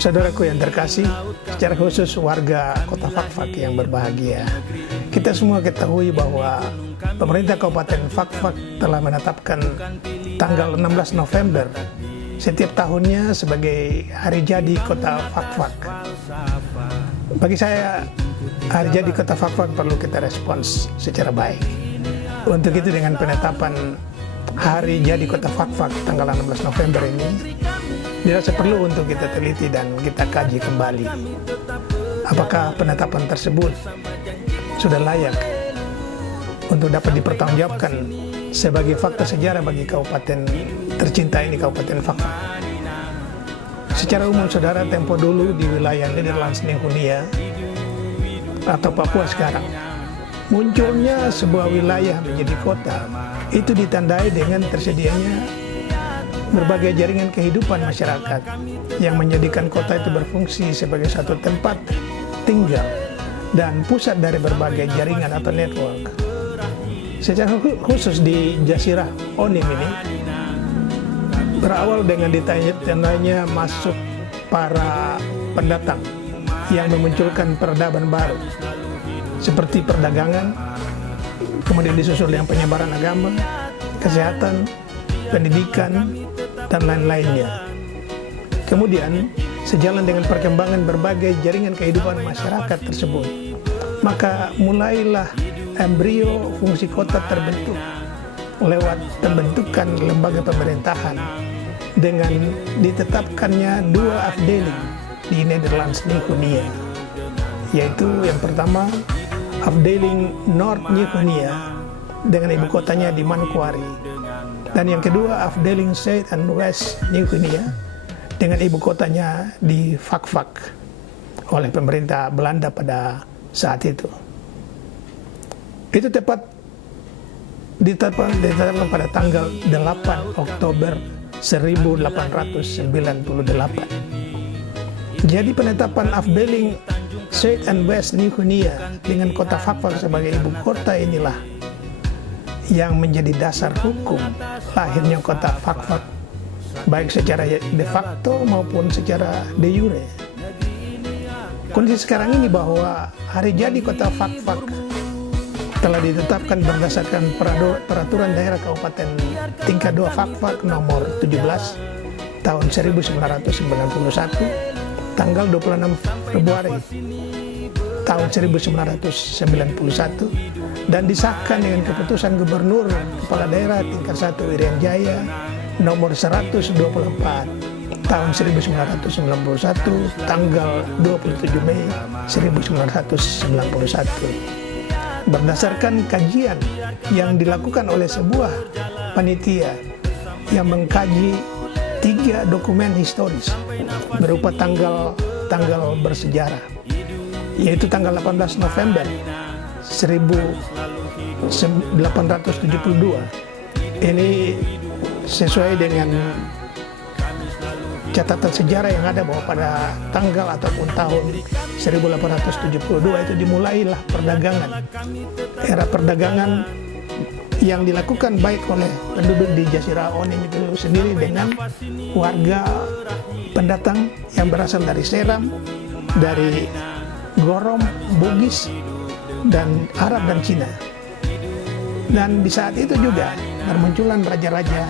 Saudaraku yang terkasih, secara khusus warga Kota Fakfak yang berbahagia, kita semua ketahui bahwa pemerintah Kabupaten Fakfak telah menetapkan tanggal 16 November setiap tahunnya sebagai hari jadi Kota Fakfak. Bagi saya, hari jadi Kota Fakfak perlu kita respons secara baik. Untuk itu dengan penetapan hari jadi Kota Fakfak tanggal 16 November ini, dirasa perlu untuk kita teliti dan kita kaji kembali apakah penetapan tersebut sudah layak untuk dapat dipertanggungjawabkan sebagai fakta sejarah bagi kabupaten tercinta ini, Kabupaten Fakfak. Secara umum saudara, tempo dulu di wilayah Nederlands Ninhunia atau Papua sekarang, munculnya sebuah wilayah menjadi kota itu ditandai dengan tersedianya berbagai jaringan kehidupan masyarakat yang menjadikan kota itu berfungsi sebagai satu tempat tinggal dan pusat dari berbagai jaringan atau network. Secara khusus di Jazirah Onim ini berawal dengan ditandainya masuk para pendatang yang memunculkan peradaban baru seperti perdagangan, kemudian disusul dengan penyebaran agama, kesehatan, pendidikan, dan lain-lainnya. Kemudian, sejalan dengan perkembangan berbagai jaringan kehidupan masyarakat tersebut, maka mulailah embrio fungsi kota terbentuk lewat pembentukan lembaga pemerintahan dengan ditetapkannya dua afdeling di Nederlands Ninhunia, yaitu yang pertama Afdeling Noord Ninhunia dengan ibu kotanya di Manokwari, dan yang kedua Afdeling Zuid en West Ninhunia dengan ibu kotanya di Fakfak oleh pemerintah Belanda pada saat itu. Itu tepat ditetapkan pada tanggal 8 Oktober 1898. Jadi penetapan Afdeling Zuid en West Ninhunia dengan kota Fakfak sebagai ibu kota inilah yang menjadi dasar hukum lahirnya kota Fakfak, baik secara de facto maupun secara de jure. Kondisi sekarang ini bahwa hari jadi kota Fakfak telah ditetapkan berdasarkan peraturan daerah Kabupaten tingkat 2 Fakfak nomor 17 tahun 1991 tanggal 26 Februari tahun 1991 dan disahkan dengan keputusan Gubernur Kepala Daerah tingkat 1 Irian Jaya nomor 124 tahun 1991 tanggal 27 Mei 1991. Berdasarkan kajian yang dilakukan oleh sebuah panitia yang mengkaji 3 dokumen historis berupa tanggal bersejarah, yaitu tanggal 18 November 1872. Ini sesuai dengan catatan sejarah yang ada bahwa pada tanggal ataupun tahun 1872 itu dimulailah perdagangan. Era perdagangan yang dilakukan baik oleh penduduk di Jazirah Onim itu sendiri dengan warga pendatang yang berasal dari Seram, dari Gorom, Bugis, dan Arab dan Cina. Dan di saat itu juga bermunculan raja-raja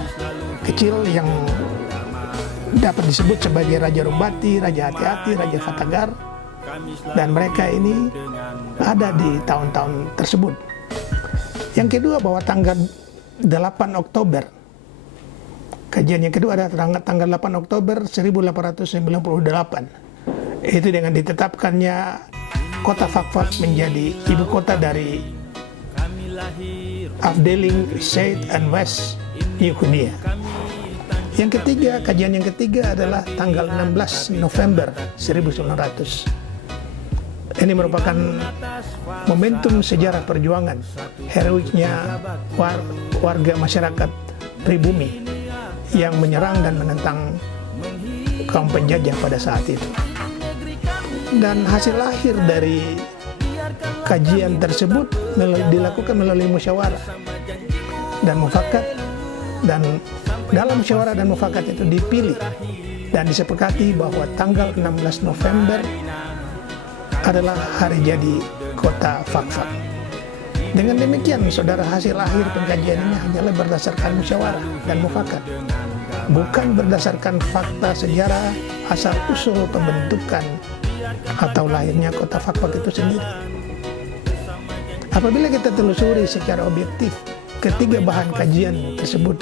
kecil yang dapat disebut sebagai Raja Rumbati, Raja Hati-Hati, Raja Fatagar, dan mereka ini ada di tahun-tahun tersebut. Yang kedua bahwa tanggal 8 Oktober, kajian yang kedua adalah tanggal 8 Oktober 1898, itu dengan ditetapkannya kota Fakfak menjadi ibu kota dari Afdeling Zuid en West Ninhunia. Yang ketiga, kajian yang ketiga adalah tanggal 16 November 1900. Ini merupakan momentum sejarah perjuangan heroiknya warga masyarakat pribumi yang menyerang dan menentang kaum penjajah pada saat itu. Dan hasil akhir dari kajian tersebut dilakukan melalui musyawarah dan mufakat, dan dalam musyawarah dan mufakat itu dipilih dan disepakati bahwa tanggal 16 November adalah hari jadi kota Fakfak. Dengan demikian, saudara, hasil akhir pengkajian ini hanyalah berdasarkan musyawarah dan mufakat, bukan berdasarkan fakta sejarah asal-usul pembentukan atau lahirnya kota Fakfak itu sendiri. Apabila kita telusuri secara objektif ketiga bahan kajian tersebut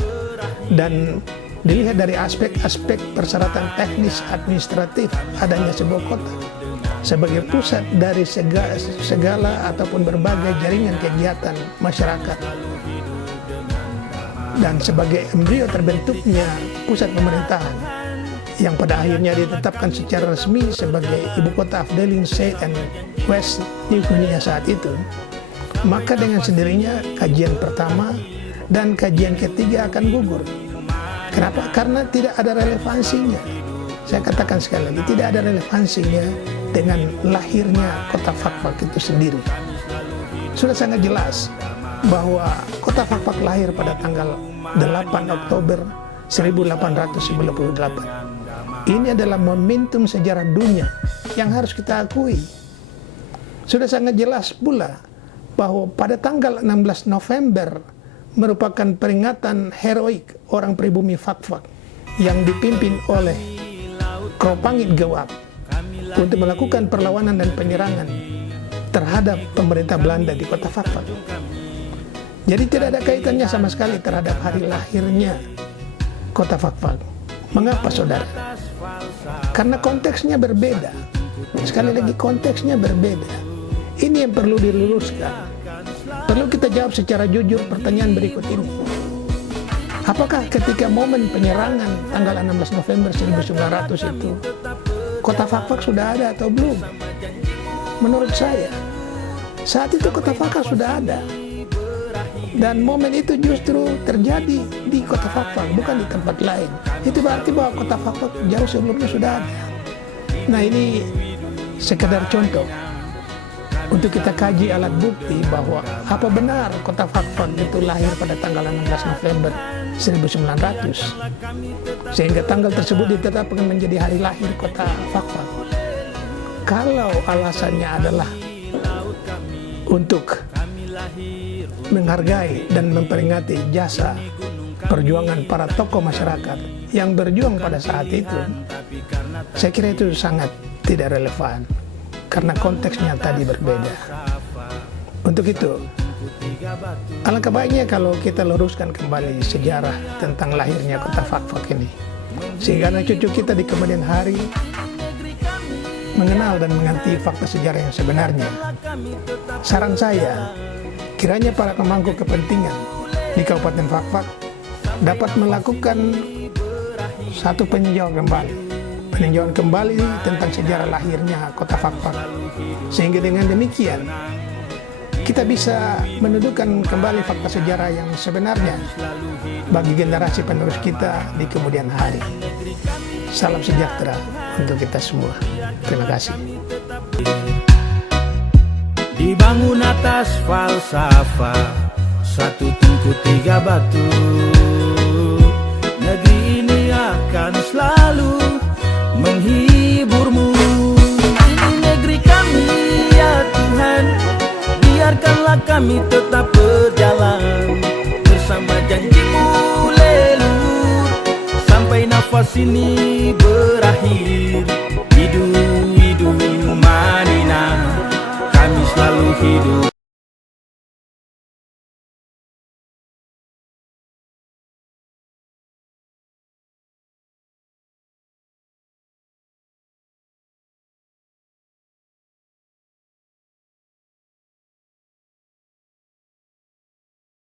dan dilihat dari aspek-aspek persyaratan teknis administratif adanya sebuah kota sebagai pusat dari segala ataupun berbagai jaringan kegiatan masyarakat dan sebagai embrio terbentuknya pusat pemerintahan yang pada akhirnya ditetapkan secara resmi sebagai ibu kota Afdelin Said and West New Guinea saat itu, maka dengan sendirinya kajian pertama dan kajian ketiga akan gugur. Kenapa? Karena tidak ada relevansinya. Saya katakan sekali lagi, tidak ada relevansinya dengan lahirnya kota Fakfak itu sendiri. Sudah sangat jelas bahwa kota Fakfak lahir pada tanggal 8 Oktober 1898. Ini adalah momentum sejarah dunia yang harus kita akui. Sudah sangat jelas pula bahwa pada tanggal 16 November merupakan peringatan heroik orang pribumi Fakfak yang dipimpin oleh Kropangit Gewak untuk melakukan perlawanan dan penyerangan terhadap pemerintah Belanda di kota Fakfak. Jadi tidak ada kaitannya sama sekali terhadap hari lahirnya kota Fakfak. Mengapa, saudara? Karena konteksnya berbeda. Sekali lagi, konteksnya berbeda. Ini yang perlu diluruskan. Perlu kita jawab secara jujur pertanyaan berikut ini. Apakah ketika momen penyerangan tanggal 16 November 1900 itu kota Fakfak sudah ada atau belum? Menurut saya, saat itu kota Fakfak sudah ada. Dan momen itu justru terjadi di kota Fakfak, bukan di tempat lain. Itu berarti bahwa kota Fakfak jauh sebelumnya sudah ada. Nah, ini sekedar contoh untuk kita kaji alat bukti bahwa apa benar kota Fakfak itu lahir pada tanggal 16 November 1900 sehingga tanggal tersebut ditetapkan menjadi hari lahir kota Fakfak. Kalau alasannya adalah untuk menghargai dan memperingati jasa perjuangan para tokoh masyarakat yang berjuang pada saat itu, saya kira itu sangat tidak relevan karena konteksnya tadi berbeda. Untuk itu, alangkah baiknya kalau kita luruskan kembali sejarah tentang lahirnya kota Fakfak ini, sehingga anak cucu kita di kemudian hari mengenal dan mengerti fakta sejarah yang sebenarnya. Saran saya, kiranya para pemangku kepentingan di Kabupaten Fakfak dapat melakukan satu peninjauan kembali tentang sejarah lahirnya kota Fakfak, sehingga dengan demikian kita bisa mendudukan kembali fakta sejarah yang sebenarnya bagi generasi penerus kita di kemudian hari. Salam sejahtera untuk kita semua. Terima kasih. Dibangun atas falsafah, satu tungku tiga batu. Negeri ini akan selalu menghiburmu. Ini negeri kami ya Tuhan, biarkanlah kami tetap berjalan bersama janji-Mu leluhur sampai nafas ini berakhir. Hidup Manina, kami selalu hidup.